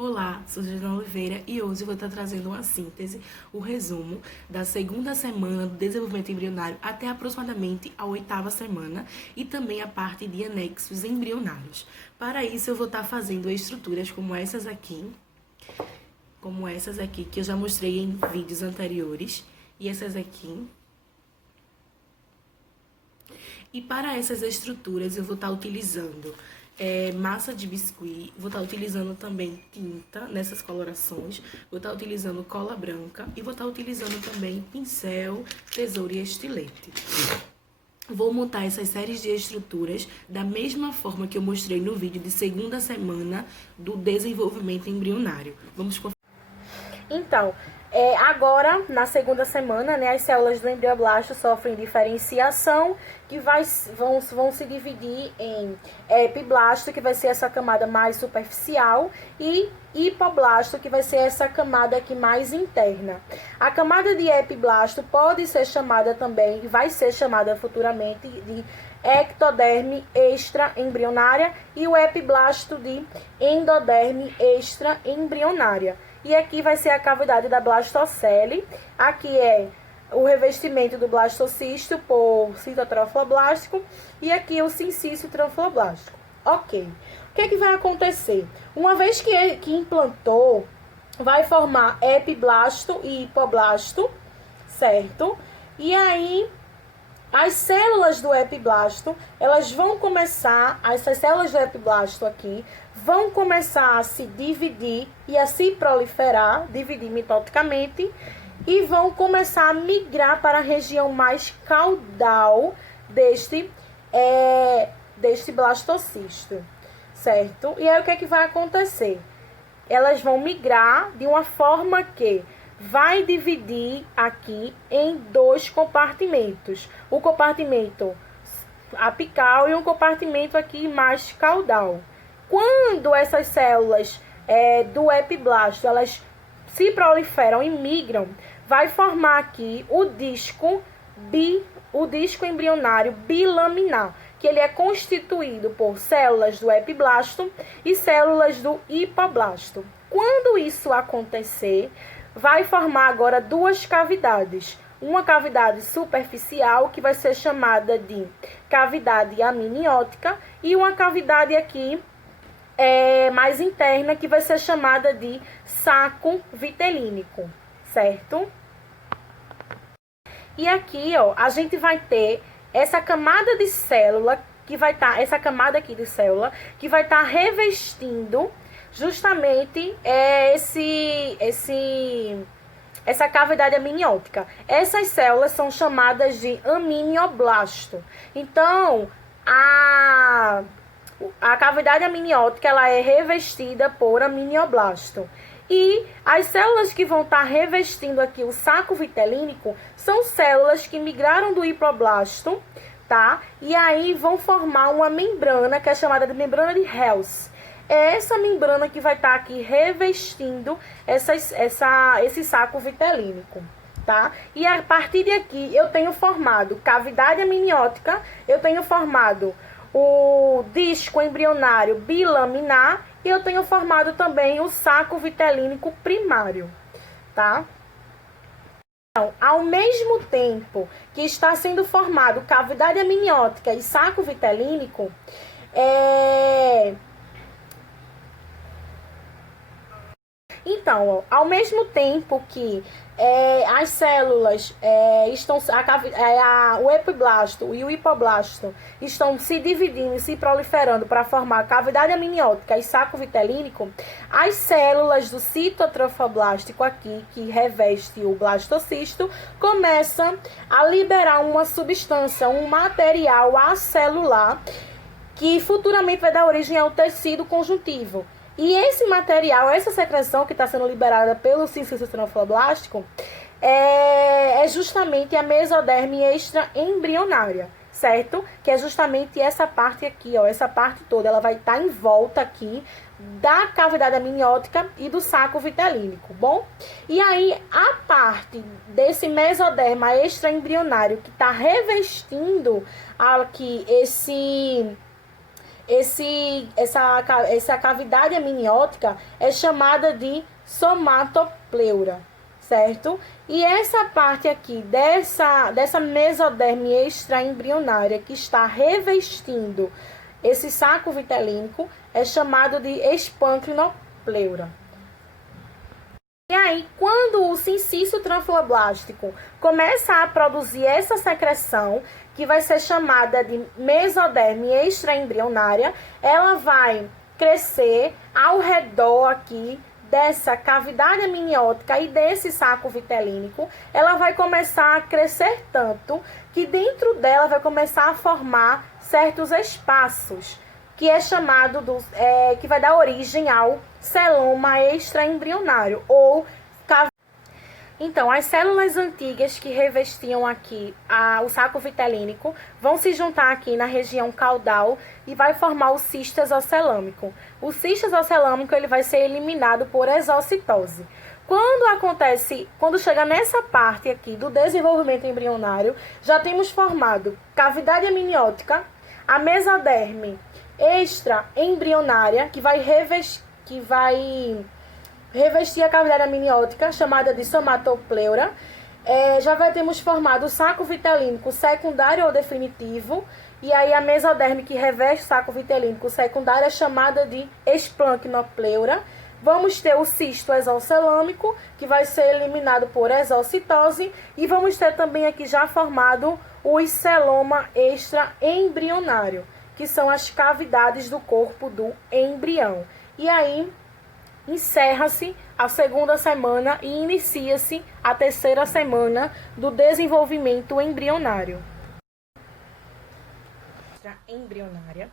Olá, sou Juliana Oliveira e hoje eu vou estar trazendo uma síntese, o resumo da segunda semana do desenvolvimento embrionário até aproximadamente a 8ª semana e também a parte de anexos embrionários. Para isso eu vou estar fazendo estruturas como essas aqui que eu já mostrei em vídeos anteriores e essas aqui. E para essas estruturas eu vou estar utilizando massa de biscuit, vou estar utilizando também tinta nessas colorações, vou estar utilizando cola branca e vou estar utilizando também pincel, tesoura e estilete. Vou montar essas séries de estruturas da mesma forma que eu mostrei no vídeo de segunda semana do desenvolvimento embrionário. Vamos conferir. Então, agora, na segunda semana, né, as células do embrioblasto sofrem diferenciação, que vão se dividir em epiblasto, que vai ser essa camada mais superficial, e hipoblasto, que vai ser essa camada aqui mais interna. A camada de epiblasto pode ser chamada também, e vai ser chamada futuramente, de ectoderme extraembrionária e o epiblasto de endoderme extraembrionária. E aqui vai ser a cavidade da blastocele. Aqui é o revestimento do blastocisto por citotrofoblástico e aqui o sincício trofoblástico. Ok. O que é que vai acontecer? Uma vez que implantou, vai formar epiblasto e hipoblasto, certo? E aí as células do epiblasto, elas vão começar, essas células do epiblasto aqui, vão começar a se dividir e a se proliferar, dividir mitoticamente, e vão começar a migrar para a região mais caudal deste blastocisto, certo? E aí o que é que vai acontecer? Elas vão migrar de uma forma que vai dividir aqui em dois compartimentos. O compartimento apical e um compartimento aqui mais caudal. Quando essas células do epiblasto, elas se proliferam e migram, vai formar aqui o disco embrionário bilaminar, que ele é constituído por células do epiblasto e células do hipoblasto. Quando isso acontecer, vai formar agora duas cavidades. Uma cavidade superficial, que vai ser chamada de cavidade amniótica, e uma cavidade aqui mais interna, que vai ser chamada de saco vitelínico, certo? E aqui, ó, a gente vai ter essa camada de célula, que vai estar, essa camada aqui de célula, que vai estar revestindo justamente essa cavidade amniótica. Essas células são chamadas de amnioblasto. Então, a cavidade amniótica, ela é revestida por amnioblasto. E as células que vão estar revestindo aqui o saco vitelínico são células que migraram do hipoblasto, tá? E aí vão formar uma membrana que é chamada de membrana de Hels. É essa membrana que vai estar aqui revestindo esse saco vitelínico, tá? E a partir de aqui eu tenho formado cavidade amniótica, eu tenho formado o disco embrionário bilaminar e eu tenho formado também o saco vitelínico primário, tá? Então, ao mesmo tempo que está sendo formado cavidade amniótica e saco vitelínico, Então, ó, ao mesmo tempo que as células o epiblasto e o hipoblasto estão se dividindo e se proliferando para formar cavidade amniótica e saco vitelínico, as células do citotrofoblástico aqui, que reveste o blastocisto, começam a liberar uma substância, um material acelular, que futuramente vai dar origem ao tecido conjuntivo. E esse material, essa secreção que está sendo liberada pelo sincício trofoblástico, é justamente a mesoderme extraembrionária, certo? Que é justamente essa parte aqui, ó, essa parte toda, ela vai estar em volta aqui da cavidade amniótica e do saco vitelínico, bom? E aí, a parte desse mesoderma extraembrionário que está revestindo aqui essa cavidade amniótica é chamada de somatopleura, certo? E essa parte aqui dessa mesoderme extraembrionária que está revestindo esse saco vitelínico é chamado de espânclinopleura. E aí, quando o sincício tranfloblástico começa a produzir essa secreção, que vai ser chamada de mesoderme extraembrionária, ela vai crescer ao redor aqui dessa cavidade amniótica e desse saco vitelínico. Ela vai começar a crescer tanto que dentro dela vai começar a formar certos espaços, que é chamado que vai dar origem ao celoma extraembrionário ou então, as células antigas que revestiam aqui o saco vitelínico vão se juntar aqui na região caudal e vai formar o cisto exocelâmico. O cisto exocelâmico ele vai ser eliminado por exocitose. Quando chega nessa parte aqui do desenvolvimento embrionário, já temos formado cavidade amniótica, a mesoderme extraembrionária, que vai revestir a cavidade amniótica, chamada de somatopleura. Já temos formado o saco vitelínico secundário ou definitivo, e aí a mesoderme que reveste o saco vitelínico secundário é chamada de esplanquinopleura. Vamos ter o cisto exocelâmico, que vai ser eliminado por exocitose, e vamos ter também aqui já formado o celoma extraembrionário, que são as cavidades do corpo do embrião. E aí encerra-se a segunda semana e inicia-se a terceira semana do desenvolvimento embrionário. Embrionária,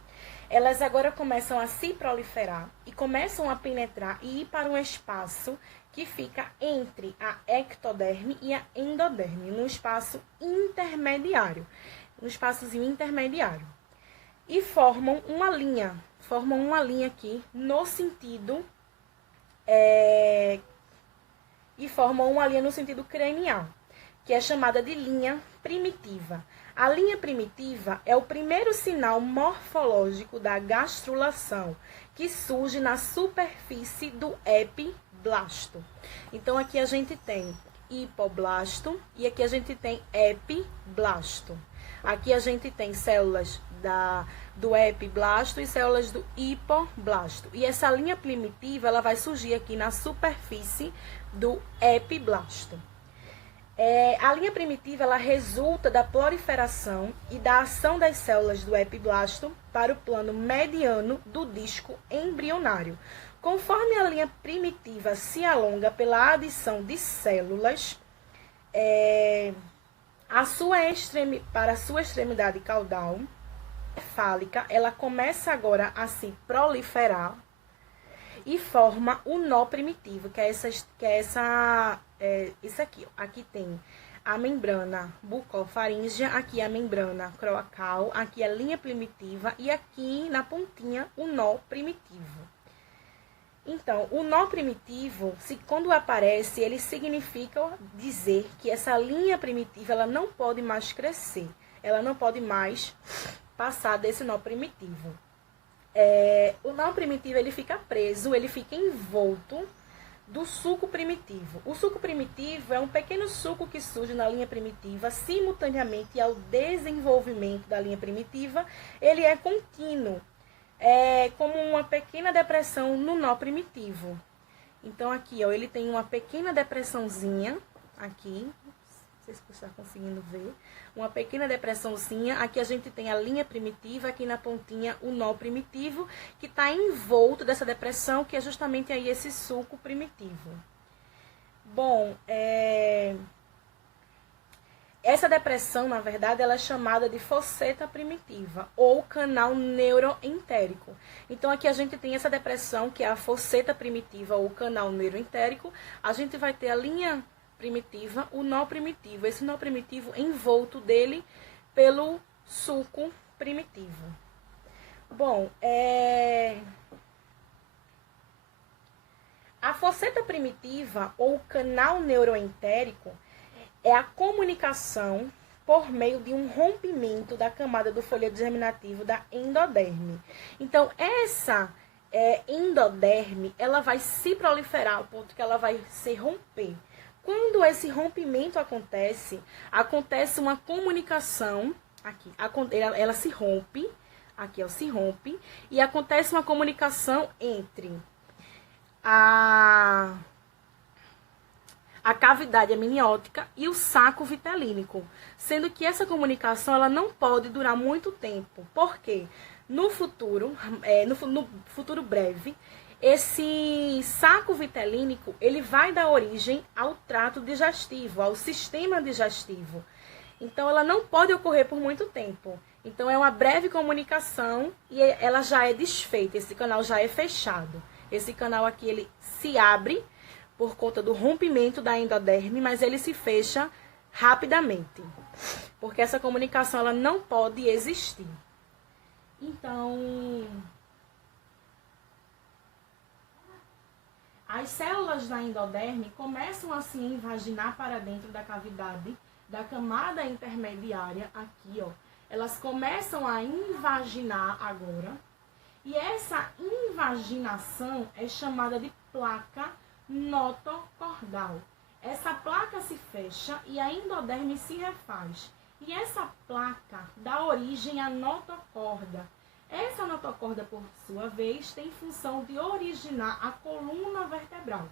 elas agora começam a se proliferar e começam a penetrar e ir para um espaço que fica entre a ectoderme e a endoderme, num espaço intermediário, e formam uma linha aqui no sentido cranial, que é chamada de linha primitiva. A linha primitiva é o primeiro sinal morfológico da gastrulação, que surge na superfície do epiblasto. Então, aqui a gente tem hipoblasto e aqui a gente tem epiblasto. Aqui a gente tem células do epiblasto e células do hipoblasto. E essa linha primitiva ela vai surgir aqui na superfície do epiblasto. A linha primitiva ela resulta da proliferação e da ação das células do epiblasto para o plano mediano do disco embrionário. Conforme a linha primitiva se alonga pela adição de células, para a sua extremidade caudal cefálica, ela começa agora a se proliferar e forma o nó primitivo, isso aqui. Ó. Aqui tem a membrana bucofaríngea, aqui a membrana croacal, aqui a linha primitiva e aqui na pontinha o nó primitivo. Então, o nó primitivo, quando aparece, ele significa dizer que essa linha primitiva ela não pode mais crescer, ela não pode mais passar desse nó primitivo. O nó primitivo ele fica preso, ele fica envolto do suco primitivo. O suco primitivo é um pequeno suco que surge na linha primitiva, simultaneamente ao desenvolvimento da linha primitiva, ele é contínuo, como uma pequena depressão no nó primitivo. Então, aqui, ó, ele tem uma pequena depressãozinha, aqui, não sei se você está conseguindo ver, uma pequena depressãozinha, aqui a gente tem a linha primitiva, aqui na pontinha o nó primitivo, que está envolto dessa depressão, que é justamente aí esse suco primitivo. Bom, essa depressão, na verdade, ela é chamada de fosseta primitiva, ou canal neuroentérico. Então, aqui a gente tem essa depressão, que é a fosseta primitiva, ou canal neuroentérico. A gente vai ter a linha primitiva, o nó primitivo. Esse nó primitivo envolto dele pelo suco primitivo. Bom, a fosseta primitiva, ou canal neuroentérico, é a comunicação por meio de um rompimento da camada do folheto germinativo da endoderme. Então, essa endoderme, ela vai se proliferar ao ponto que ela vai se romper. Quando esse rompimento acontece uma comunicação, aqui, ela se rompe, aqui ó, se rompe, e acontece uma comunicação entre a cavidade amniótica e o saco vitelínico, sendo que essa comunicação ela não pode durar muito tempo. Por quê? No futuro, no futuro breve, esse saco vitelínico ele vai dar origem ao trato digestivo, ao sistema digestivo. Então, ela não pode ocorrer por muito tempo. Então, é uma breve comunicação e ela já é desfeita, esse canal já é fechado. Esse canal aqui, ele se abre por conta do rompimento da endoderme, mas ele se fecha rapidamente, porque essa comunicação ela não pode existir. Então, as células da endoderme começam a se invaginar para dentro da cavidade da camada intermediária, aqui, ó. Elas começam a invaginar agora, e essa invaginação é chamada de placa notocordal. Essa placa se fecha e a endoderme se refaz. E essa placa dá origem à notocorda. Essa notocorda, por sua vez, tem função de originar a coluna vertebral.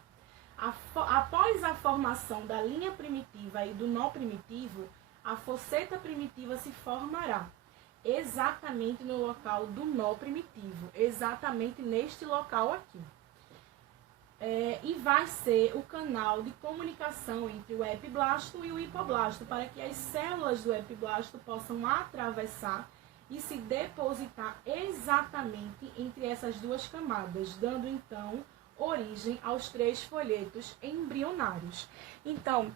Após a formação da linha primitiva e do nó primitivo, a fosseta primitiva se formará exatamente no local do nó primitivo, exatamente neste local aqui. E vai ser o canal de comunicação entre o epiblasto e o hipoblasto, para que as células do epiblasto possam atravessar e se depositar exatamente entre essas duas camadas, dando então origem aos 3 folhetos embrionários. Então,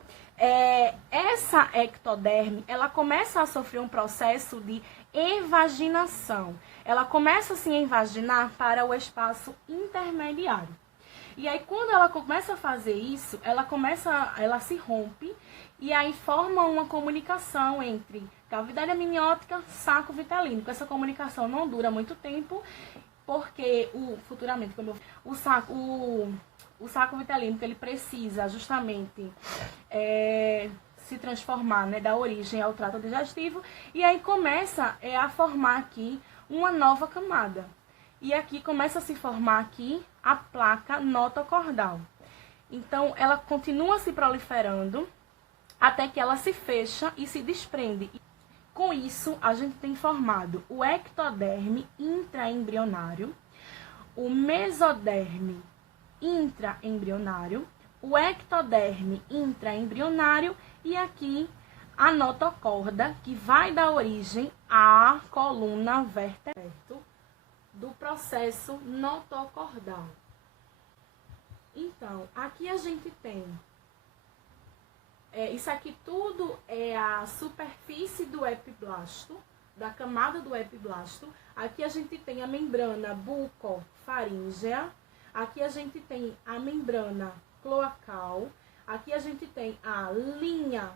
essa ectoderme, ela começa a sofrer um processo de evaginação. Ela começa a se invaginar para o espaço intermediário. E aí, quando ela começa a fazer isso, ela se rompe e aí forma uma comunicação entre cavidade amniótica e saco vitelínico. Essa comunicação não dura muito tempo, porque futuramente, o saco vitelínico ele precisa justamente se transformar, né, dar origem ao trato digestivo, e aí começa a formar aqui uma nova camada. E aqui começa a se formar aqui a placa notocordal. Então, ela continua se proliferando até que ela se fecha e se desprende. Com isso, a gente tem formado o ectoderme intraembrionário, o mesoderme intraembrionário, o ectoderme intraembrionário e aqui a notocorda, que vai dar origem à coluna vertebral do processo notocordal. Então, aqui a gente tem, isso aqui tudo é a superfície do epiblasto, da camada do epiblasto. Aqui a gente tem a membrana bucofaríngea, aqui a gente tem a membrana cloacal, aqui a gente tem a linha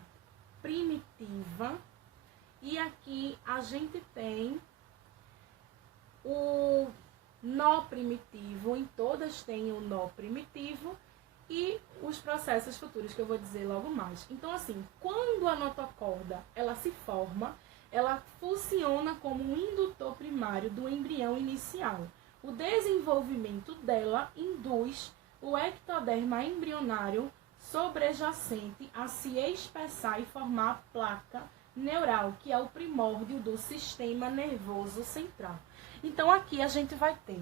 primitiva e aqui a gente tem o nó primitivo. Em todas tem o nó primitivo e os processos futuros que eu vou dizer logo mais. Então, assim, quando a notocorda ela se forma, ela funciona como um indutor primário do embrião inicial. O desenvolvimento dela induz o ectoderma embrionário sobrejacente a se espessar e formar a placa neural, que é o primórdio do sistema nervoso central. Então, aqui a gente vai ter,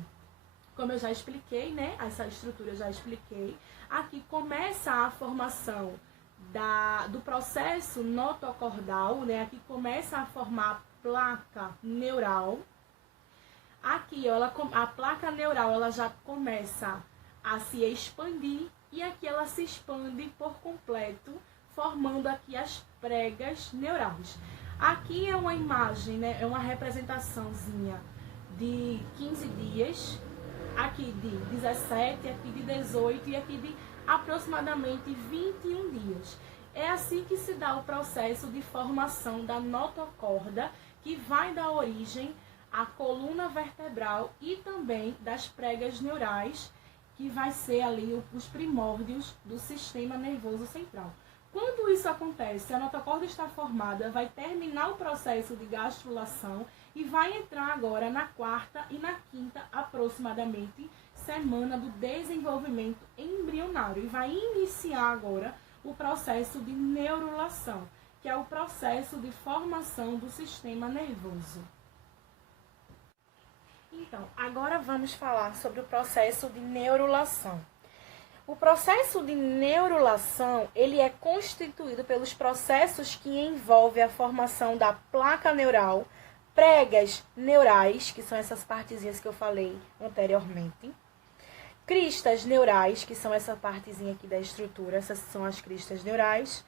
como eu já expliquei, né? Essa estrutura eu já expliquei. Aqui começa a formação do processo notocordal, né? Aqui começa a formar a placa neural. Aqui, ó, a placa neural ela já começa a se expandir e aqui ela se expande por completo, formando aqui as pregas neurais. Aqui é uma imagem, né? É uma representaçãozinha de 15 dias, aqui de 17, aqui de 18 e aqui de aproximadamente 21 dias. É assim que se dá o processo de formação da notocorda, que vai dar origem à coluna vertebral e também das pregas neurais, que vai ser ali os primórdios do sistema nervoso central. Quando isso acontece, a notocorda está formada, vai terminar o processo de gastrulação e vai entrar agora na 4ª e na 5ª, aproximadamente, semana do desenvolvimento embrionário. E vai iniciar agora o processo de neurulação, que é o processo de formação do sistema nervoso. Então, agora vamos falar sobre o processo de neurulação. O processo de neurulação, ele é constituído pelos processos que envolvem a formação da placa neural, pregas neurais, que são essas partezinhas que eu falei anteriormente, cristas neurais, que são essa partezinha aqui da estrutura, essas são as cristas neurais,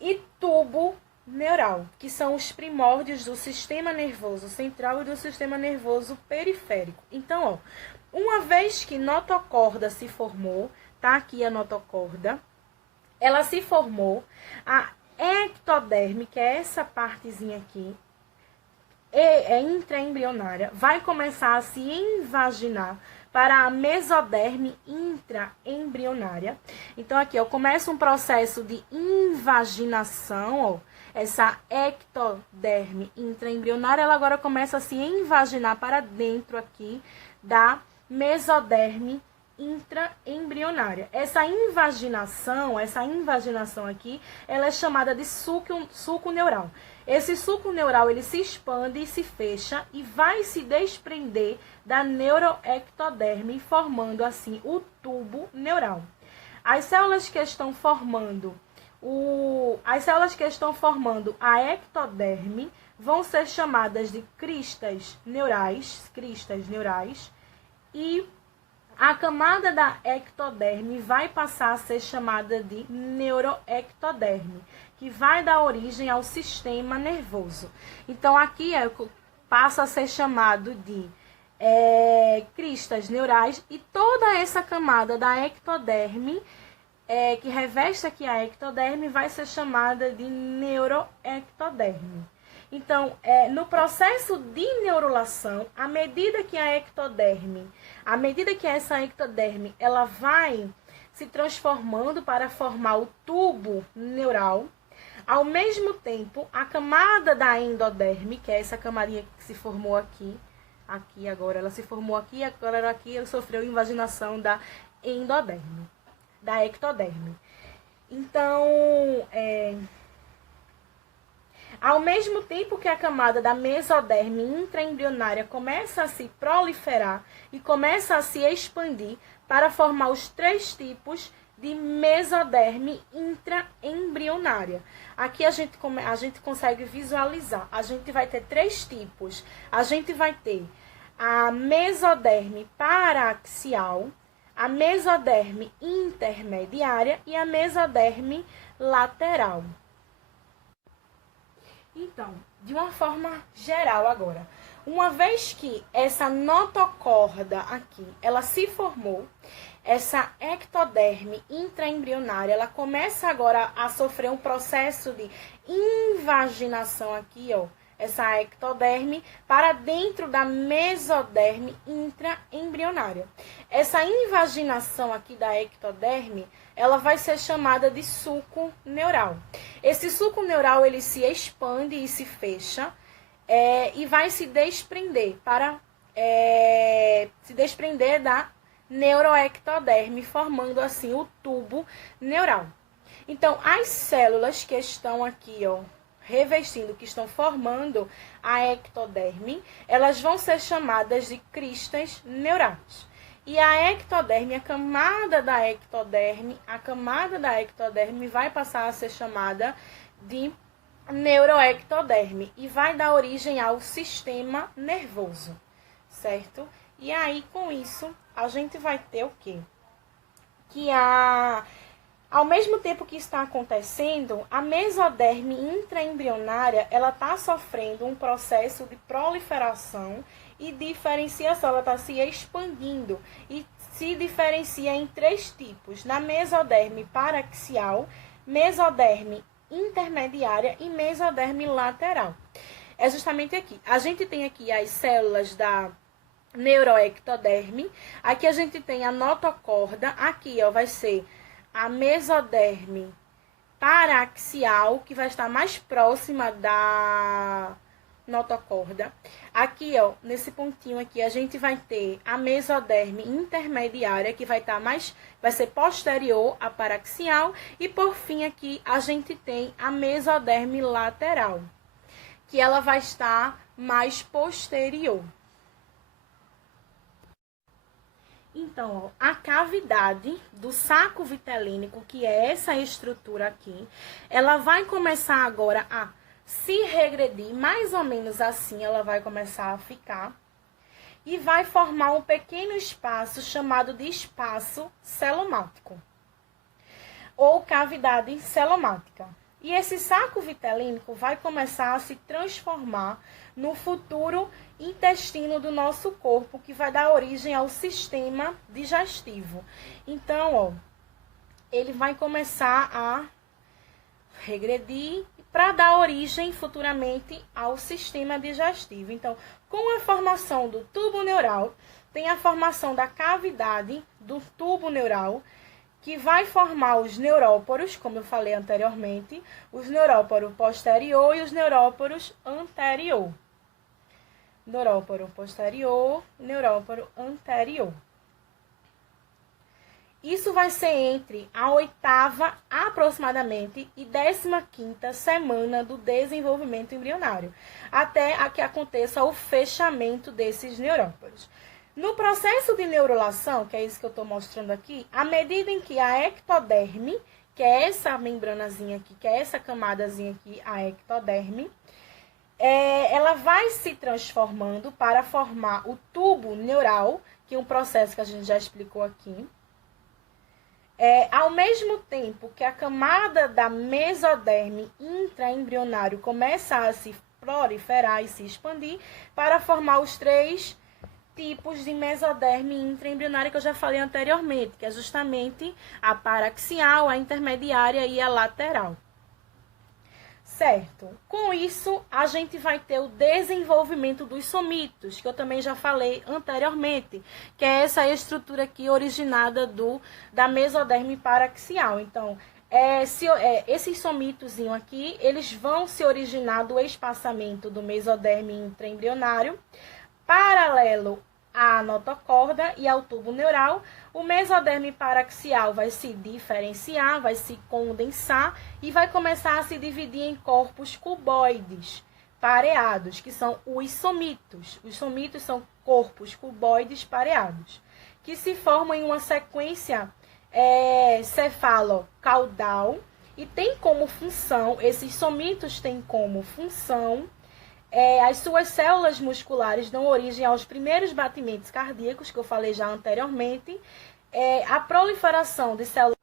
e tubo neural, que são os primórdios do sistema nervoso central e do sistema nervoso periférico. Então, ó, uma vez que notocorda se formou, tá aqui a notocorda, ela se formou, a ectoderme, que é essa partezinha aqui, é intraembrionária, vai começar a se invaginar para a mesoderme intraembrionária. Então, aqui, ó, começa um processo de invaginação, ó, essa ectoderme intraembrionária, ela agora começa a se invaginar para dentro aqui da mesoderme intraembrionária. Essa invaginação aqui, ela é chamada de sulco neural. Esse sulco neural, ele se expande e se fecha e vai se desprender da neuroectoderme, formando assim o tubo neural. As células que estão formando a ectoderme vão ser chamadas de cristas neurais, e a camada da ectoderme vai passar a ser chamada de neuroectoderme, que vai dar origem ao sistema nervoso. Então, aqui passa a ser chamado de cristas neurais, e toda essa camada da ectoderme, que reveste aqui a ectoderme, vai ser chamada de neuroectoderme. Então, no processo de neurulação, à medida que essa ectoderme, ela vai se transformando para formar o tubo neural, ao mesmo tempo, a camada da endoderme, que é essa camadinha que se formou aqui agora, ela se formou aqui, agora aqui ela sofreu invaginação da endoderme, da ectoderme. Então, ao mesmo tempo que a camada da mesoderme intraembrionária começa a se proliferar e começa a se expandir para formar os 3 tipos de mesoderme intraembrionária. Aqui a gente consegue visualizar. A gente vai ter 3 tipos. A gente vai ter a mesoderme paraxial, a mesoderme intermediária e a mesoderme lateral. Então, de uma forma geral agora, uma vez que essa notocorda aqui, ela se formou, essa ectoderme intraembrionária, ela começa agora a sofrer um processo de invaginação aqui, ó, essa ectoderme para dentro da mesoderme intraembrionária. Essa invaginação aqui da ectoderme, ela vai ser chamada de sulco neural. Esse sulco neural, ele se expande e se fecha, e vai se desprender da neuroectoderme, formando assim o tubo neural. Então, as células que estão aqui, ó, revestindo, que estão formando a ectoderme, elas vão ser chamadas de cristas neurais. E a ectoderme, a camada da ectoderme vai passar a ser chamada de neuroectoderme e vai dar origem ao sistema nervoso, certo? E aí, com isso, a gente vai ter o quê? Ao mesmo tempo que está acontecendo, a mesoderme intraembrionária, ela está sofrendo um processo de proliferação e diferenciação. Ela está se expandindo e se diferencia em 3 tipos. Na mesoderme paraxial, mesoderme intermediária e mesoderme lateral. É justamente aqui. A gente tem aqui as células da neuroectoderme. Aqui a gente tem a notocorda. Aqui, ó, vai ser a mesoderme paraxial, que vai estar mais próxima da notocorda. Aqui, ó, nesse pontinho aqui, a gente vai ter a mesoderme intermediária, que vai ser posterior à paraxial. E por fim aqui, a gente tem a mesoderme lateral, que ela vai estar mais posterior. Então, ó, a cavidade do saco vitelínico, que é essa estrutura aqui, ela vai começar agora a se regredir, mais ou menos assim ela vai começar a ficar, e vai formar um pequeno espaço chamado de espaço celomático, ou cavidade celomática. E esse saco vitelínico vai começar a se transformar no futuro intestino do nosso corpo, que vai dar origem ao sistema digestivo. Então, ó, ele vai começar a regredir para dar origem futuramente ao sistema digestivo. Então, com a formação do tubo neural, tem a formação da cavidade do tubo neural, que vai formar os neuróporos, como eu falei anteriormente, os neuróporos posterior e os neuróporos anterior. Neuróporo posterior, neuróporo anterior. Isso vai ser entre a 8ª, aproximadamente, e 15ª semana do desenvolvimento embrionário, até a que aconteça o fechamento desses neuróporos. No processo de neurulação, que é isso que eu estou mostrando aqui, à medida em que a ectoderme, que é essa membranazinha aqui, que é essa camadazinha aqui, a ectoderme, ela vai se transformando para formar o tubo neural, que é um processo que a gente já explicou aqui. Ao mesmo tempo que a camada da mesoderme intraembrionário começa a se proliferar e se expandir para formar os 3 tipos de mesoderme intraembrionária que eu já falei anteriormente, que é justamente a paraxial, a intermediária e a lateral. Certo? Com isso, a gente vai ter o desenvolvimento dos somitos, que eu também já falei anteriormente, que é essa estrutura aqui originada da mesoderme paraxial. Então, esses somitozinhos aqui, eles vão se originar do espaçamento do mesoderme intraembrionário, paralelo à notocorda e ao tubo neural. O mesoderme paraxial vai se diferenciar, vai se condensar e vai começar a se dividir em corpos cuboides pareados, que são os somitos. Os somitos são corpos cuboides pareados, que se formam em uma sequência cefalo-caudal e tem como função, esses somitos têm como função, as suas células musculares dão origem aos primeiros batimentos cardíacos, que eu falei já anteriormente, a proliferação de células.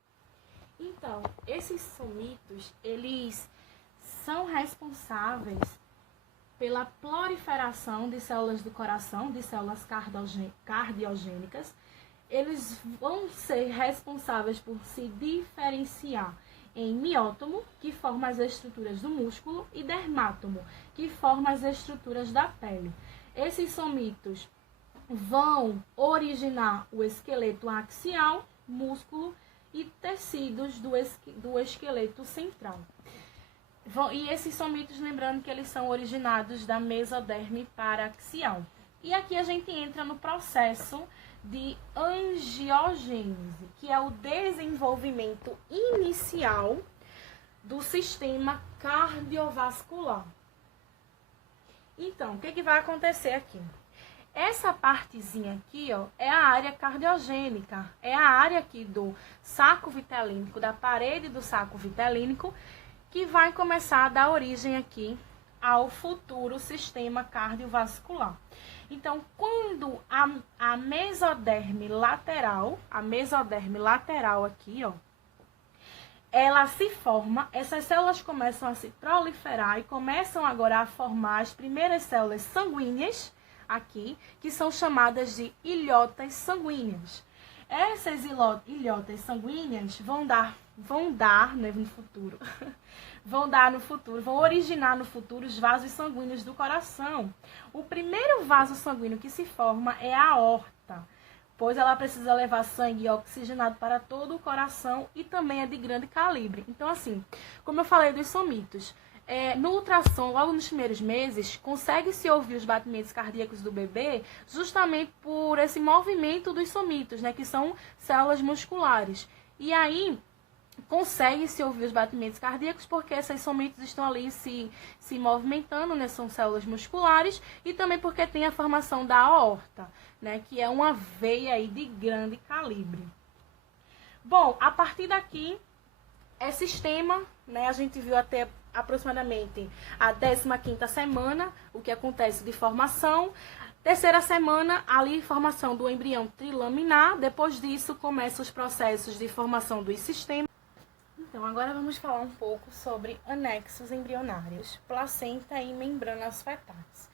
Então, esses somitos, eles são responsáveis pela proliferação de células do coração, de células cardiogênicas. Eles vão ser responsáveis por se diferenciar em miótomo, que forma as estruturas do músculo, e dermátomo, que forma as estruturas da pele. Esses somitos vão originar o esqueleto axial, músculo e tecidos do esqueleto central. E esses somitos, lembrando que eles são originados da mesoderme paraxial. E aqui a gente entra no processo de angiogênese, que é o desenvolvimento inicial do sistema cardiovascular. Então, o que vai acontecer aqui? Essa partezinha aqui, ó, é a área cardiogênica, é a área aqui do saco vitelínico, da parede do saco vitelínico, que vai começar a dar origem aqui ao futuro sistema cardiovascular. Então, quando a mesoderme lateral aqui, ó, ela se forma, essas células começam a se proliferar e começam agora a formar as primeiras células sanguíneas aqui, que são chamadas de ilhotas sanguíneas. Essas ilhotas sanguíneas né, no futuro, vão originar no futuro os vasos sanguíneos do coração. O primeiro vaso sanguíneo que se forma é a aorta, pois ela precisa levar sangue oxigenado para todo o coração e também é de grande calibre. Então, assim, como eu falei dos somitos, no ultrassom, logo nos primeiros meses, consegue-se ouvir os batimentos cardíacos do bebê justamente por esse movimento dos somitos, né, que são células musculares. E aí, consegue-se ouvir os batimentos cardíacos porque esses somitos estão ali se movimentando, né, são células musculares, e também porque tem a formação da aorta, né, que é uma veia aí de grande calibre. Bom, a partir daqui é sistema, né, a gente viu até aproximadamente a 15ª semana, o que acontece de formação. Terceira semana, ali, formação do embrião trilaminar. Depois disso, começam os processos de formação dos sistemas. Então, agora vamos falar um pouco sobre anexos embrionários, placenta e membranas fetais.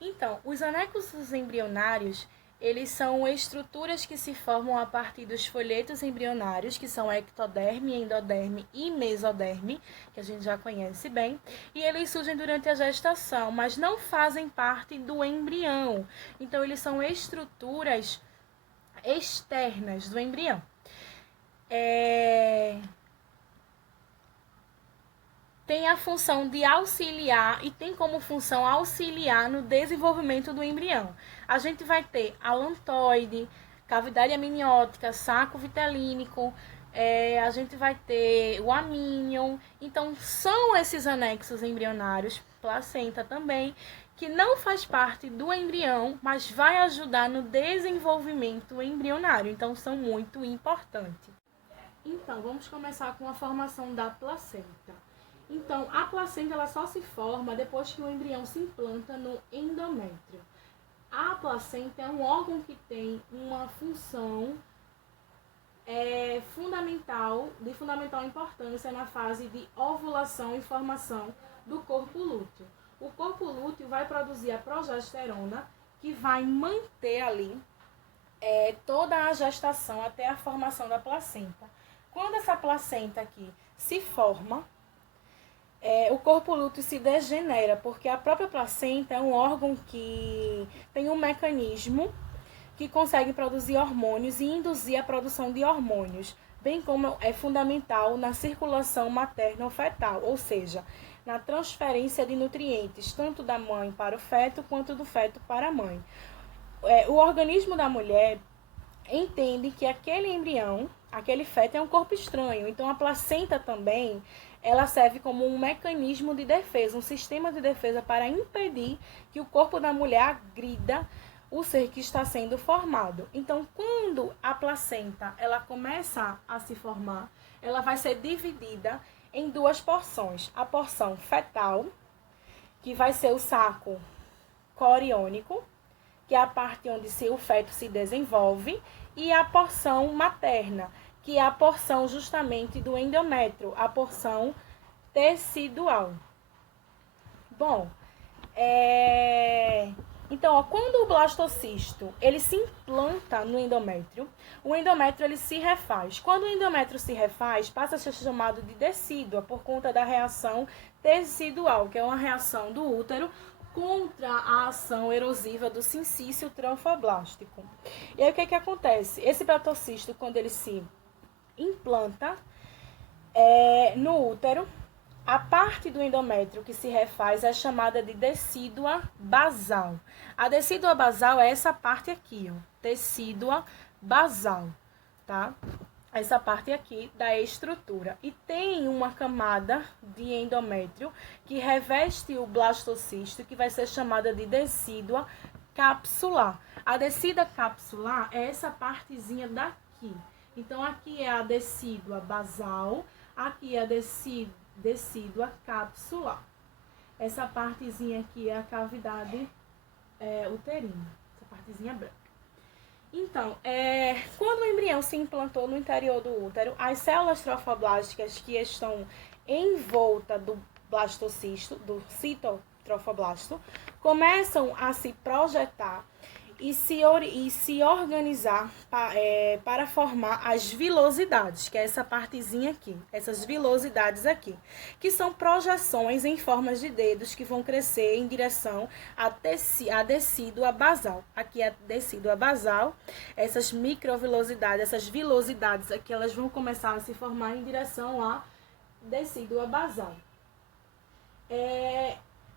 Então, os anexos embrionários, eles são estruturas que se formam a partir dos folhetos embrionários, que são ectoderme, endoderme e mesoderme, que a gente já conhece bem, e eles surgem durante a gestação, mas não fazem parte do embrião. Então, eles são estruturas externas do embrião. Tem a função de auxiliar e tem como função auxiliar no desenvolvimento do embrião. A gente vai ter alantoide, cavidade amniótica, saco vitelínico, a gente vai ter o amnion. Então, são esses anexos embrionários, placenta também, que não faz parte do embrião, mas vai ajudar no desenvolvimento embrionário. Então, são muito importantes. Então, vamos começar com a formação da placenta. Então, a placenta ela só se forma depois que o embrião se implanta no endométrio. A placenta é um órgão que tem uma função de fundamental importância na fase de ovulação e formação do corpo lúteo. O corpo lúteo vai produzir a progesterona, que vai manter ali toda a gestação até a formação da placenta. Quando essa placenta aqui se forma, o corpo lúteo se degenera, porque a própria placenta é um órgão que tem um mecanismo que consegue produzir hormônios e induzir a produção de hormônios, bem como é fundamental na circulação materno-fetal, ou seja, na transferência de nutrientes, tanto da mãe para o feto, quanto do feto para a mãe. O organismo da mulher entende que aquele embrião, aquele feto é um corpo estranho, então a placenta também ela serve como um mecanismo de defesa, um sistema de defesa para impedir que o corpo da mulher agrida o ser que está sendo formado. Então, quando a placenta ela começa a se formar, ela vai ser dividida em duas porções. A porção fetal, que vai ser o saco coriônico, que é a parte onde o feto se desenvolve, e a porção materna, que é a porção justamente do endométrio, a porção tecidual. Bom, então, quando o blastocisto ele se implanta no endométrio, o endométrio ele se refaz. Quando o endométrio se refaz, passa a ser chamado de decídua por conta da reação tecidual, que é uma reação do útero contra a ação erosiva do sincício trofoblástico. E aí o que acontece? Esse blastocisto, quando ele se implanta no útero, a parte do endométrio que se refaz é chamada de decídua basal. A decídua basal é essa parte aqui, ó, decídua basal, tá? Essa parte aqui da estrutura. E tem uma camada de endométrio que reveste o blastocisto, que vai ser chamada de decídua capsular. A decídua capsular é essa partezinha daqui. Então, aqui é a decídua basal, aqui é a decídua capsular. Essa partezinha aqui é a cavidade uterina, essa partezinha branca. Então, quando o embrião se implantou no interior do útero, as células trofoblásticas que estão em volta do blastocisto, do citotrofoblasto, começam a se projetar e se organizar para formar as vilosidades, que é essa partezinha aqui, essas vilosidades aqui, que são projeções em formas de dedos que vão crescer em direção à decídua basal. Aqui é a decídua basal, essas microvilosidades, essas vilosidades aqui, elas vão começar a se formar em direção à decídua basal.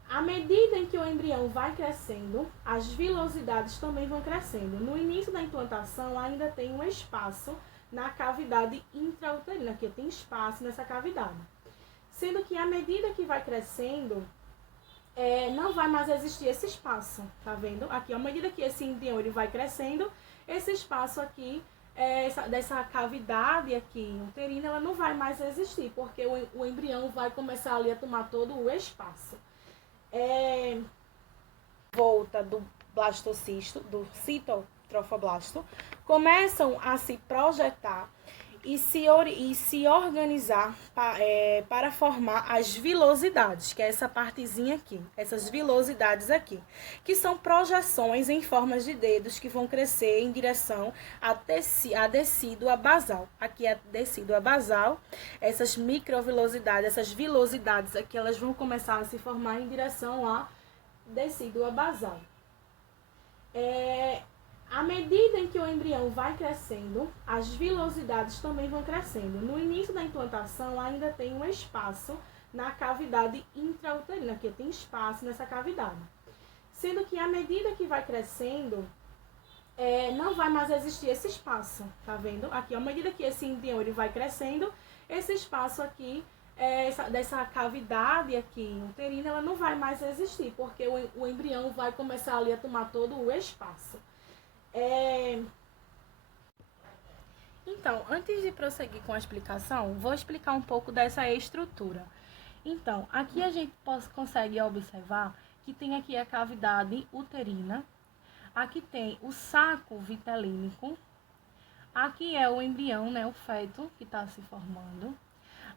À medida em que o embrião vai crescendo, as vilosidades também vão crescendo. No início da implantação, ainda tem um espaço na cavidade intrauterina, aqui tem espaço nessa cavidade. Sendo que à medida que vai crescendo, não vai mais existir esse espaço, tá vendo? Aqui, à medida que esse embrião ele vai crescendo, esse espaço aqui, dessa cavidade aqui uterina, ela não vai mais existir, porque o embrião vai começar ali a tomar todo o espaço. Volta do blastocisto, do citotrofoblasto, começam a se projetar e se organizar para formar as vilosidades, que é essa partezinha aqui, essas vilosidades aqui, que são projeções em formas de dedos que vão crescer em direção à decídua basal. Aqui é a decídua basal, essas microvilosidades, essas vilosidades aqui, elas vão começar a se formar em direção à decídua basal. À medida em que o embrião vai crescendo, as vilosidades também vão crescendo. No início da implantação, ainda tem um espaço na cavidade intrauterina, aqui tem espaço nessa cavidade. Sendo que à medida que vai crescendo, não vai mais existir esse espaço, tá vendo? Aqui, à medida que esse embrião ele vai crescendo, esse espaço aqui, dessa cavidade aqui uterina, ela não vai mais existir, porque o embrião vai começar ali a tomar todo o espaço. Então, antes de prosseguir com a explicação, vou explicar um pouco dessa estrutura. Então, aqui a gente consegue observar que tem aqui a cavidade uterina, aqui tem o saco vitelínico, aqui é o embrião, né, o feto que está se formando,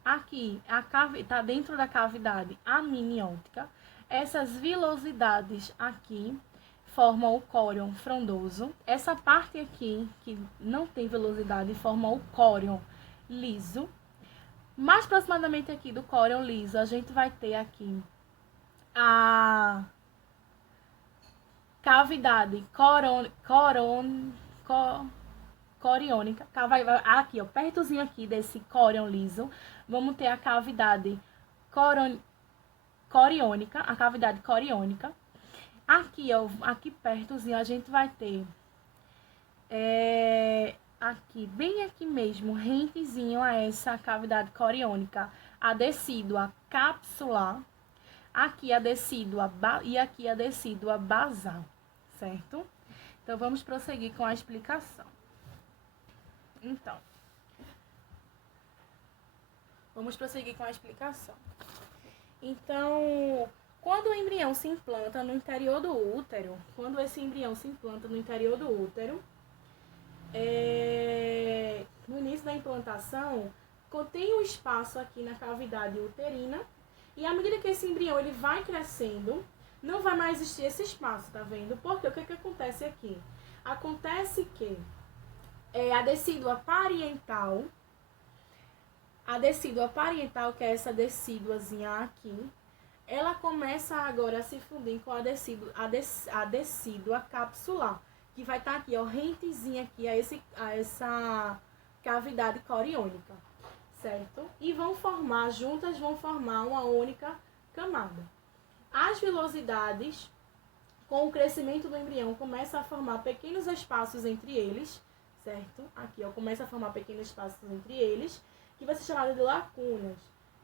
aqui está dentro da cavidade amniótica, essas vilosidades aqui formam o córion frondoso. Essa parte aqui, que não tem velocidade, forma o córion liso. Mais aproximadamente aqui do córion liso, a gente vai ter aqui a cavidade coriônica. Aqui, ó, pertozinho aqui desse córion liso, vamos ter a cavidade coriônica, a cavidade coriônica. Aqui, ó, aqui pertozinho, a gente vai ter, aqui, bem aqui mesmo, rentezinho a essa cavidade coriônica, a decídua capsular, aqui a decídua e aqui a decídua basal, certo? Então, vamos prosseguir com a explicação. Então, vamos prosseguir com a explicação. Então, quando o embrião se implanta no interior do útero, no início da implantação, contém um espaço aqui na cavidade uterina, e à medida que esse embrião ele vai crescendo, não vai mais existir esse espaço, tá vendo? Porque o que acontece aqui? Acontece que a decídua parietal, que é essa decíduazinha aqui, ela começa agora a se fundir com a decídua capsular, que vai estar aqui, ó, rentezinha aqui a essa cavidade coriônica, certo? E vão formar uma única camada. As vilosidades, com o crescimento do embrião, começam a formar pequenos espaços entre eles, certo? Aqui, ó, começa a formar pequenos espaços entre eles, que vai ser chamado de lacunas.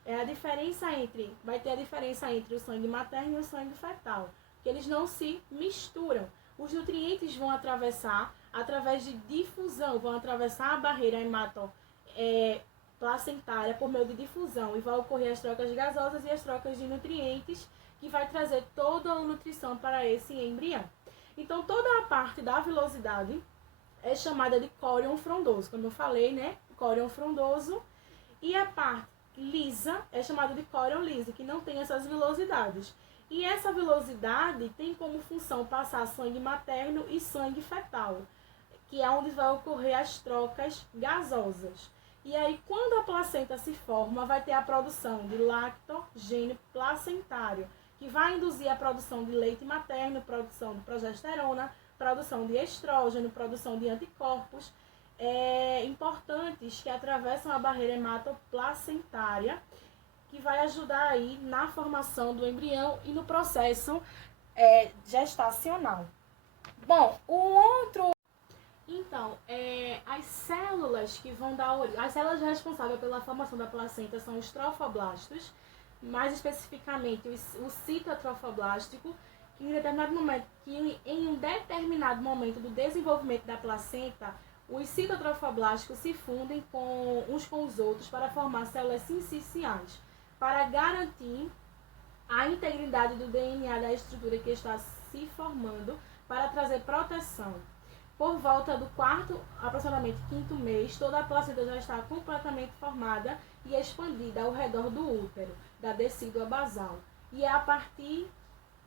Vai ter a diferença entre o sangue materno e o sangue fetal, que eles não se misturam. Os nutrientes vão atravessar através de difusão, vão atravessar a barreira placentária por meio de difusão, e vai ocorrer as trocas gasosas e as trocas de nutrientes, que vai trazer toda a nutrição para esse embrião. Então, toda a parte da vilosidade é chamada de córion frondoso, como eu falei, né? Córion frondoso. E a parte lisa é chamada de córion liso, que não tem essas vilosidades. E essa velocidade tem como função passar sangue materno e sangue fetal, que é onde vai ocorrer as trocas gasosas. E aí, quando a placenta se forma, vai ter a produção de lactogênio placentário, que vai induzir a produção de leite materno, produção de progesterona, produção de estrógeno, produção de anticorpos importantes que atravessam a barreira hematoplacentária, que vai ajudar aí na formação do embrião e no processo gestacional. Bom, Então, as células que vão dar origem, as células responsáveis pela formação da placenta são os trofoblastos, mais especificamente o citotrofoblástico, que em um determinado momento do desenvolvimento da placenta, os citotrofoblásticos se fundem uns com os outros para formar células sinciciais, para garantir a integridade do DNA da estrutura que está se formando, para trazer proteção. Por volta do aproximadamente quinto mês, toda a placenta já está completamente formada e expandida ao redor do útero, da decídua basal. E é a partir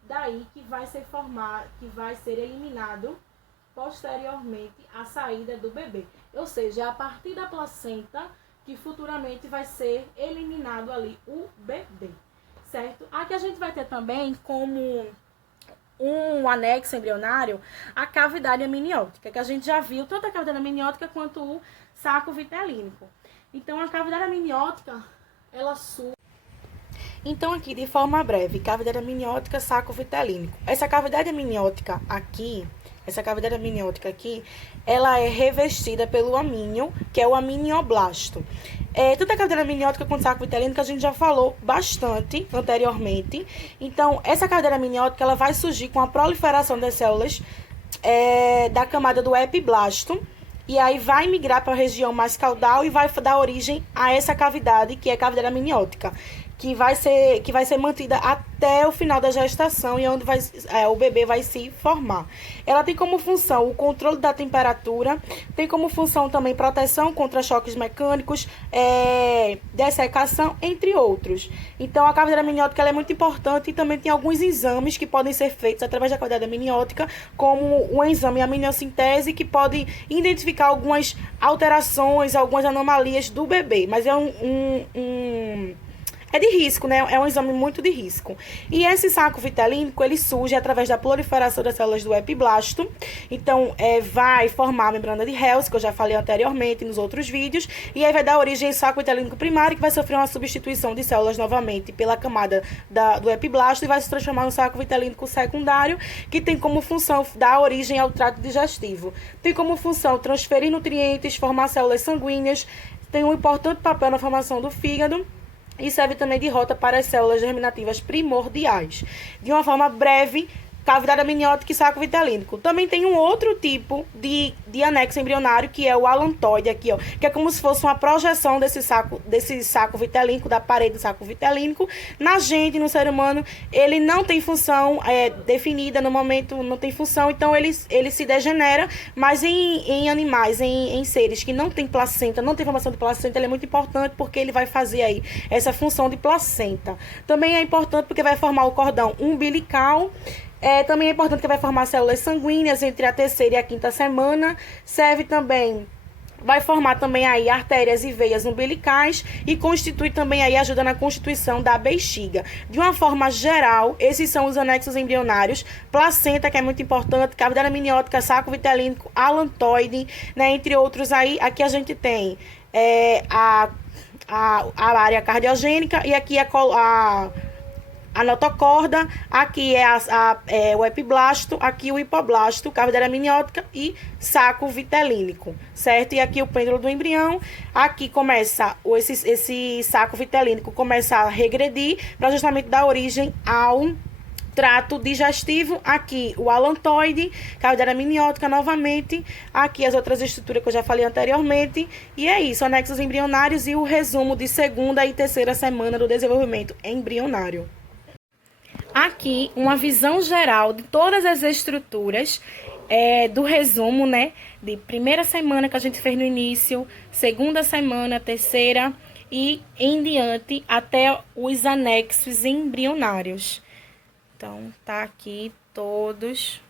daí que vai ser eliminado posteriormente a saída do bebê. Ou seja, é a partir da placenta que futuramente vai ser eliminado ali o bebê, certo? Aqui a gente vai ter também como um anexo embrionário a cavidade amniótica, que a gente já viu tanto a cavidade amniótica quanto o saco vitelínico. Então, a cavidade amniótica, ela surge. Então, aqui, de forma breve, cavidade amniótica, saco vitelínico. Essa cavidade amniótica aqui, ela é revestida pelo amínio, que é o aminioblasto. Tanto a cavidade amniótica quanto o saco vitelínico a gente já falou bastante anteriormente. Então, essa cavidade amniótica ela vai surgir com a proliferação das células da camada do epiblasto. E aí vai migrar para a região mais caudal e vai dar origem a essa cavidade, que é a cavidade amniótica, que vai ser mantida até o final da gestação e onde o bebê vai se formar. Ela tem como função o controle da temperatura, tem como função também proteção contra choques mecânicos, dessecação, entre outros. Então, a cavidade amniótica ela é muito importante e também tem alguns exames que podem ser feitos através da cavidade amniótica, como o exame amniocintese, que pode identificar algumas alterações, algumas anomalias do bebê, mas é de risco, né? É um exame muito de risco. E esse saco vitelínico, ele surge através da proliferação das células do epiblasto. Então, vai formar a membrana de Hels, que eu já falei anteriormente nos outros vídeos. E aí vai dar origem ao saco vitelínico primário, que vai sofrer uma substituição de células novamente pela camada do epiblasto e vai se transformar no saco vitelínico secundário, que tem como função dar origem ao trato digestivo. Tem como função transferir nutrientes, formar células sanguíneas, tem um importante papel na formação do fígado, e serve também de rota para as células germinativas primordiais. De uma forma breve, cavidade amniótica e saco vitelínico. Também tem um outro tipo de anexo embrionário, que é o alantoide aqui, ó, que é como se fosse uma projeção desse saco vitelínico, da parede do saco vitelínico. Na gente, no ser humano, ele não tem função definida, no momento não tem função, então ele se degenera, mas em animais, em seres que não tem placenta, não tem formação de placenta, ele é muito importante porque ele vai fazer aí essa função de placenta. Também é importante porque vai formar o cordão umbilical. Também é importante que vai formar células sanguíneas entre a terceira e a quinta semana. Vai formar também aí artérias e veias umbilicais e constitui também aí, ajuda na constituição da bexiga. De uma forma geral, esses são os anexos embrionários. Placenta, que é muito importante, cavidade amniótica, saco vitelínico, alantoide, né, entre outros aí. Aqui a gente tem a área cardiogênica e aqui a notocorda, aqui é o epiblasto, aqui o hipoblasto, cavidade amniótica e saco vitelínico, certo? E aqui o pêndulo do embrião, aqui começa, esse saco vitelínico começa a regredir para justamente dar origem ao trato digestivo. Aqui o alantoide, cavidade amniótica novamente, aqui as outras estruturas que eu já falei anteriormente, e é isso, anexos embrionários e o resumo de segunda e terceira semana do desenvolvimento embrionário. Aqui, uma visão geral de todas as estruturas do resumo, né? De primeira semana que a gente fez no início, segunda semana, terceira e em diante até os anexos embrionários. Então, tá aqui todos